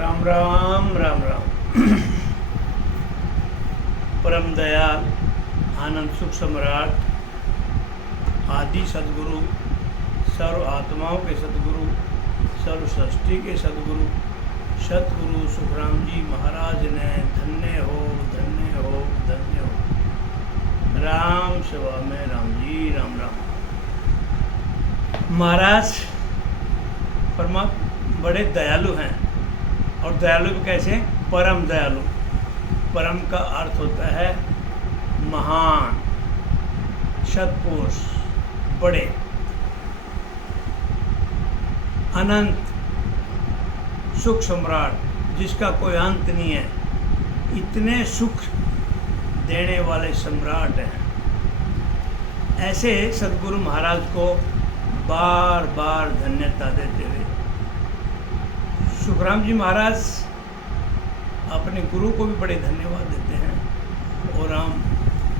राम राम राम राम। परम दयाल आनंद सुख सम्राट आदि सदगुरु, सर्व आत्माओं के सदगुरु, सर्व सृष्टि के सदगुरु सतगुरु सुखराम जी महाराज ने धन्य हो धन्य हो धन्य हो। राम सेवा में राम जी राम राम। महाराज परमात्मा बड़े दयालु हैं, और दयालु भी कैसे? परम दयालु। परम का अर्थ होता है महान, सत्पुरुष, बड़े, अनंत, सुख सम्राट, जिसका कोई अंत नहीं है। इतने सुख देने वाले सम्राट हैं। ऐसे सदगुरु महाराज को बार बार धन्यता देते हुए सुखराम जी महाराज अपने गुरु को भी बड़े धन्यवाद देते हैं, और हम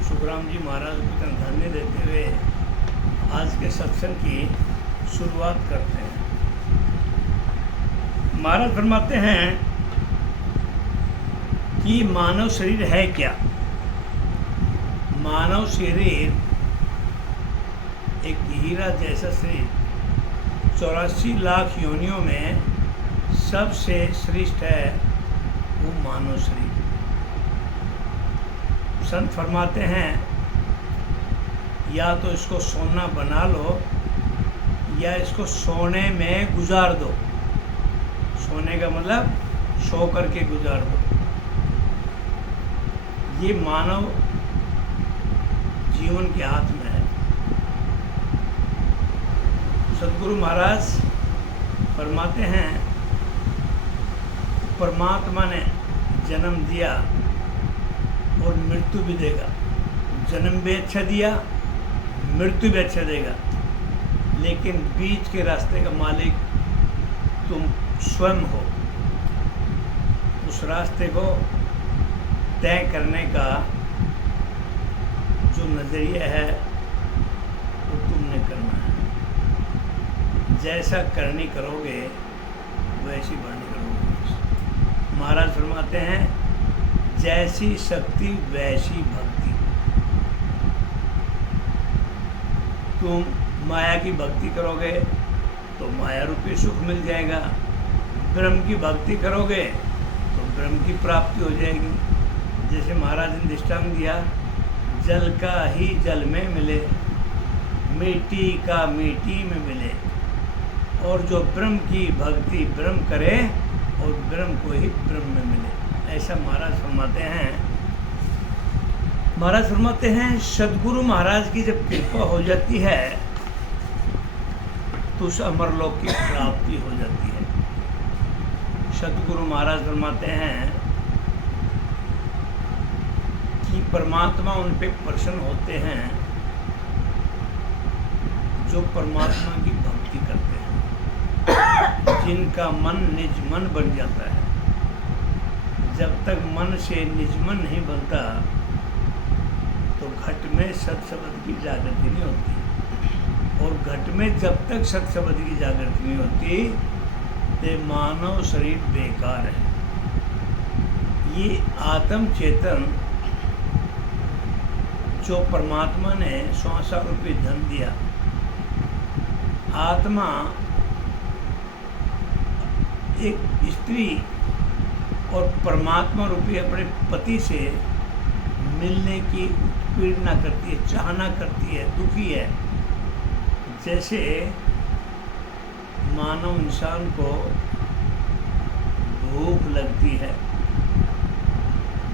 सुखराम जी महाराज को धन्य देते हुए आज के सत्संग की शुरुआत करते हैं। महाराज फरमाते हैं कि मानव शरीर है क्या? मानव शरीर एक हीरा जैसा शरीर 84 लाख योनियों में सबसे श्रेष्ठ है वो मानव शरीर। संत फरमाते हैं या तो इसको सोना बना लो या इसको सोने में गुजार दो। सोने का मतलब सो करके गुजार दो। ये मानव जीवन के हाथ में है। सदगुरु महाराज फरमाते हैं परमात्मा ने जन्म दिया और मृत्यु भी देगा। जन्म भी अच्छा दिया, मृत्यु भी अच्छा देगा, लेकिन बीच के रास्ते का मालिक तुम स्वयं हो। उस रास्ते को तय करने का जो नज़रिया है वो तुमने करना है। जैसा करनी करोगे वैसी बढ़नी करोगे। महाराज फरमाते हैं जैसी शक्ति वैसी भक्ति। तुम माया की भक्ति करोगे तो माया रूपी सुख मिल जाएगा। ब्रह्म की भक्ति करोगे तो ब्रह्म की प्राप्ति हो जाएगी। जैसे महाराज ने दृष्टांत दिया, जल का ही जल में मिले, मिट्टी का मिट्टी में मिले। और जो ब्रह्म की भक्ति ब्रह्म करे और ब्रह्म को ही ब्रह्म में मिले, ऐसा महाराज फरमाते हैं। महाराज फरमाते हैं सदगुरु महाराज की जब कृपा हो जाती है तो उस अमरलोक की प्राप्ति हो जाती है। सदगुरु महाराज फरमाते हैं कि परमात्मा उन पे प्रसन्न होते हैं जो परमात्मा की भक्ति करते हैं, जिनका मन निज मन बन जाता है। जब तक मन से निज मन नहीं बनता तो घट में सत शब्द की जागृति नहीं होती, और घट में जब तक सत शब्द की जागृति नहीं होती तो मानव शरीर बेकार है। ये आत्म चेतन जो परमात्मा ने 100 रूपये धन दिया, आत्मा एक स्त्री और परमात्मा रूपी अपने पति से मिलने की उत्पीड़ना करती है, चाहना करती है, दुखी है। जैसे मानव इंसान को भूख लगती है,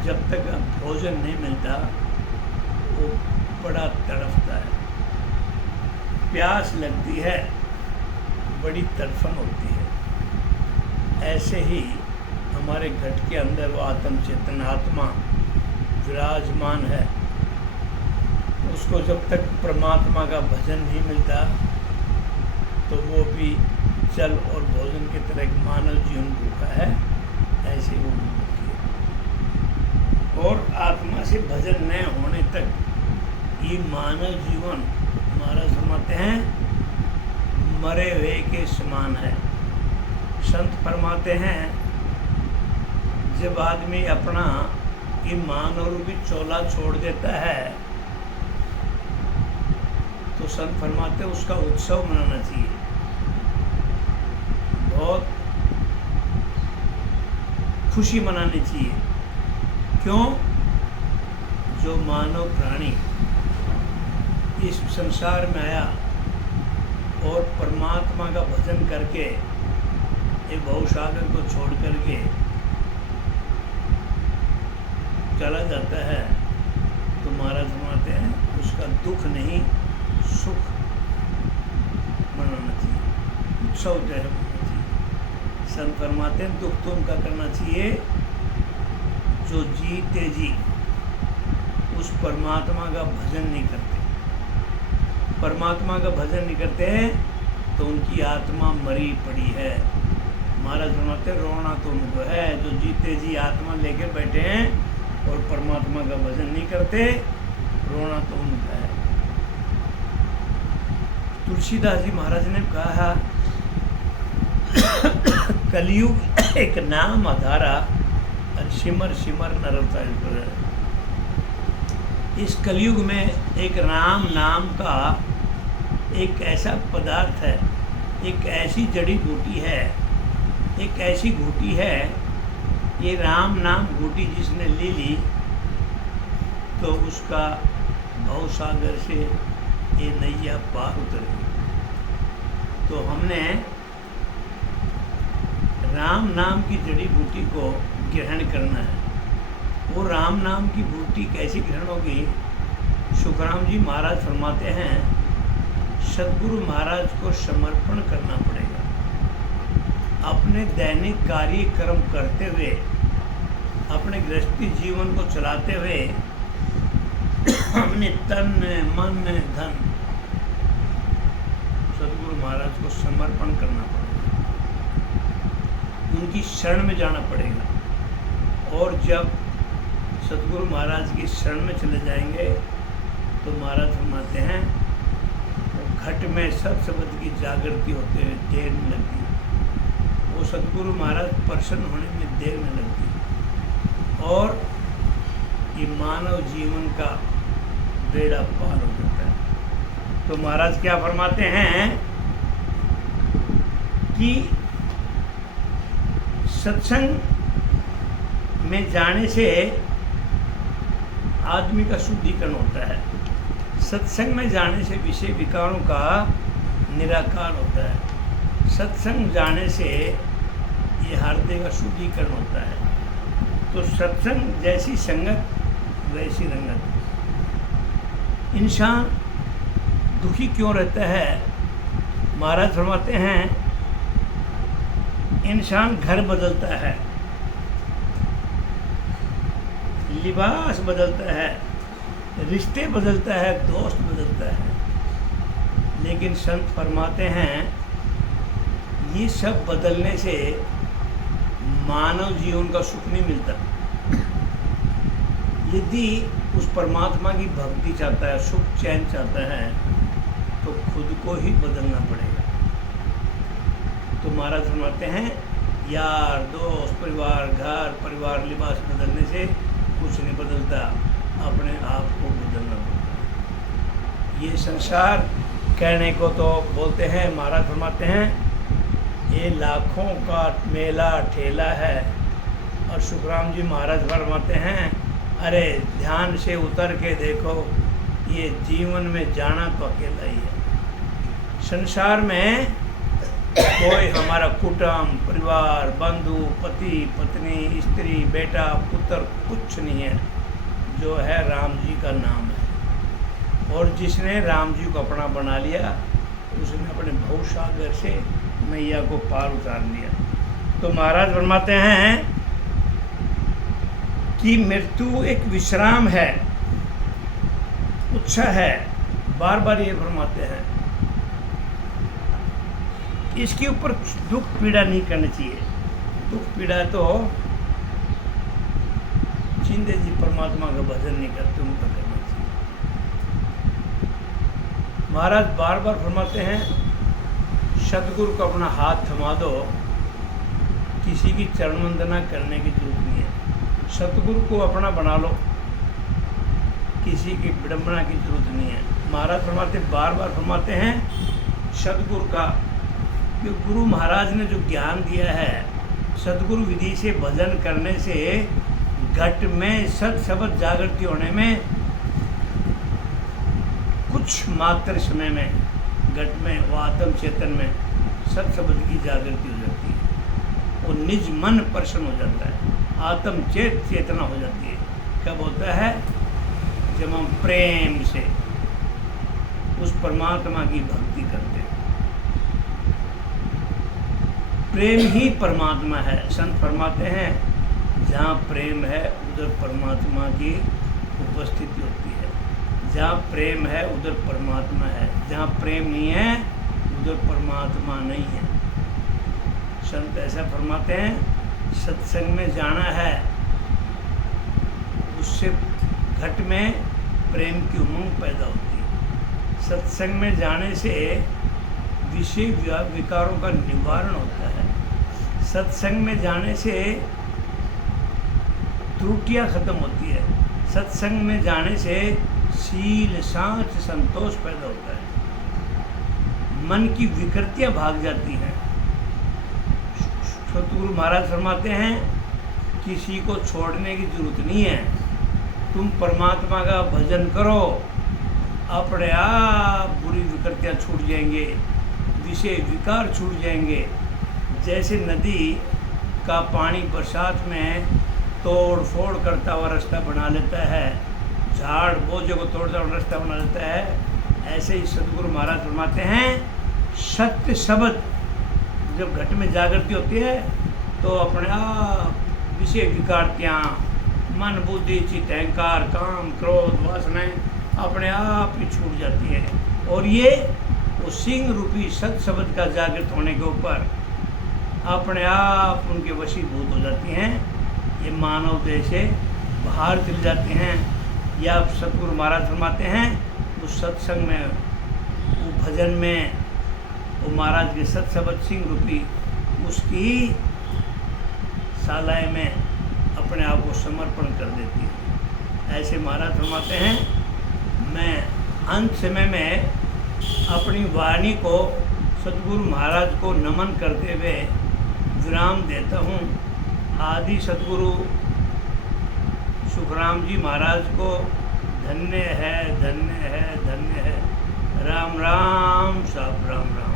जब तक भोजन नहीं मिलता वो बड़ा तड़पता है। प्यास लगती है, बड़ी तड़फन होती है। ऐसे ही हमारे घट के अंदर वो आत्म चेतन आत्मा विराजमान है। उसको जब तक परमात्मा का भजन नहीं मिलता तो वो भी जल और भोजन की तरह एक मानव जीवन भूखा है, ऐसे वो भूखी है। और आत्मा से भजन न होने तक ये मानव जीवन महाराज फरमाते हैं मरे हुए के समान है। संत फरमाते हैं जब आदमी अपना ईमान और भी चोला छोड़ देता है तो संत फरमाते उसका उत्सव मनाना चाहिए। बहुत खुशी मनानी चाहिए। क्यों? जो मानव प्राणी इस संसार में आया और परमात्मा का भजन करके एक भवसागर को छोड़ करके चला जाता है तो महाराज फरमाते हैं उसका दुख नहीं सुख मनाना चाहिए, उत्सव जो है मनाना चाहिए। संत फरमाते हैं दुख तो उनका करना चाहिए जो जीते जी उस परमात्मा का भजन नहीं करते। परमात्मा का भजन नहीं करते हैं तो उनकी आत्मा मरी पड़ी है। महाराज फरमाते हैं रोना तो उनको है जो जीते जी आत्मा लेके बैठे हैं और परमात्मा का भजन नहीं करते, रोना तो उनका है। तुलसीदास जी महाराज ने कहा कलयुग एक नाम आधारा सिमर सिमर नरता। इस कलयुग में एक राम नाम का एक ऐसा पदार्थ है, एक ऐसी जड़ी बूटी है, एक ऐसी घूटी है। ये राम नाम घूटी जिसने ले ली तो उसका भवसागर से ये नैया पार उतर गई। तो हमने राम नाम की जड़ी बूटी को ग्रहण करना है। वो राम नाम की बूटी कैसी ग्रहण होगी? सुखराम जी महाराज फरमाते हैं सद्गुरु महाराज को समर्पण करना पड़ेगा। अपने दैनिक कार्यक्रम करते हुए, अपने गृहस्थी जीवन को चलाते हुए अपने तन मन धन सद्गुरु महाराज को समर्पण करना पड़ेगा, उनकी शरण में जाना पड़ेगा। और जब सद्गुरु महाराज की शरण में चले जाएंगे तो महाराज फरमाते हैं घट में सब शब्द की जागृति होते हुए देर में लगती है। वो सद्गुरु महाराज प्रसन्न होने में देर में लगती है और ये मानव जीवन का बेड़ा पार हो जाता है। तो महाराज क्या फरमाते हैं कि सत्संग में जाने से आदमी का शुद्धिकरण होता है। सत्संग में जाने से विषय विकारों का निराकार होता है। सत्संग जाने से ये हृदय का शुद्धिकरण होता है। तो सत्संग जैसी संगत वैसी रंगत। इंसान दुखी क्यों रहता है? महाराज फरमाते हैं इंसान घर बदलता है, लिबास बदलता है, रिश्ते बदलता है, दोस्त बदलता है, लेकिन संत फरमाते हैं ये सब बदलने से मानव जीवन का सुख नहीं मिलता। यदि उस परमात्मा की भक्ति चाहता है, सुख चैन चाहता है तो खुद को ही बदलना पड़ेगा। तो महाराज फरमाते हैं यार दोस्त परिवार घर परिवार लिबास बदलने से कुछ नहीं बदलता, अपने आप को बदलना पड़ता है। ये संसार कहने को तो बोलते हैं, महाराज फरमाते हैं ये लाखों का मेला ठेला है। और सुखराम जी महाराज फरमाते हैं अरे ध्यान से उतर के देखो ये जीवन में जाना तो अकेला ही है। संसार में कोई हमारा कुटुंब परिवार बंधु पति पत्नी स्त्री बेटा पुत्र कुछ नहीं है, जो है राम जी का नाम है। और जिसने राम जी को अपना बना लिया उसने अपने भवसागर से मैया को पार उतार लिया। तो महाराज फरमाते हैं कि मृत्यु एक विश्राम है, उत्साह है। बार बार ये फरमाते हैं इसके ऊपर दुख पीड़ा नहीं करनी चाहिए। दुख पीड़ा तो जिंदे जी परमात्मा का भजन नहीं करते उनका करना चाहिए। महाराज बार बार फरमाते हैं सदगुरु को अपना हाथ थमा दो किसी की चरण वंदना करने की जरूरत नहीं है। सतगुरु को अपना बना लो, किसी की विडंबना की जरूरत नहीं है। महाराज फरमाते, बार बार फरमाते हैं सतगुरु का, कि गुरु महाराज ने जो ज्ञान दिया है, सतगुरु विधि से भजन करने से घट में सत शब्द जागृति होने में कुछ मात्र समय में घट में वो आत्म चेतन में सत शब्द की जागृति हो जाती है। वो निज मन प्रसन्न हो जाता है, आत्म चेतना हो जाती है। कब होता है? जब हम प्रेम से उस परमात्मा की भक्ति करते हैं। प्रेम ही परमात्मा है। संत फरमाते हैं जहाँ प्रेम है उधर परमात्मा की उपस्थिति होती है। जहाँ प्रेम है उधर परमात्मा है, जहाँ प्रेम नहीं है उधर परमात्मा नहीं है। संत ऐसा फरमाते हैं, सत्संग में जाना है, उससे घट में प्रेम की उमंग पैदा होती है। सत्संग में जाने से विषय विकारों का निवारण होता है। सत्संग में जाने से त्रुटियां खत्म होती है। सत्संग में जाने से शील शांत संतोष पैदा होता है। मन की विकृतियां भाग जाती हैं। सतगुरु महाराज फरमाते हैं, किसी को छोड़ने की जरूरत नहीं है, तुम परमात्मा का भजन करो, अपने आप बुरी विकृतियां छूट जाएंगे, विषय विकार छूट जाएंगे। जैसे नदी का पानी बरसात में तोड़ फोड़ करता हुआ रास्ता बना लेता है, झाड़ बोझों को तोड़ता हुआ रास्ता बना लेता है, ऐसे ही सतगुरु महाराज फरमाते हैं, सत्य शब्द जब घट में जागृति होती है तो अपने आप विषय विकारतियाँ, मन बुद्धि चित्त अहंकार काम क्रोध वासनाएं अपने आप ही छूट जाती है। और ये वो सिंह रूपी सत शब्द का जागृत होने के ऊपर अपने आप उनके वशीभूत हो जाती हैं। ये मानव देह से बाहर चल जाते हैं। या सतगुरु महाराज फरमाते हैं, उस सत्संग में, वो भजन में, वो महाराज के सत शब्द सिंह रूपी उसकी शालाएँ में अपने आप को समर्पण कर देती है। ऐसे महाराज फरमाते हैं, मैं अंत समय में अपनी वाणी को सतगुरु महाराज को नमन करते हुए विराम देता हूँ। आदि सतगुरु सुखराम जी महाराज को धन्य है, धन्य है, धन्य है। राम राम, साहब राम राम।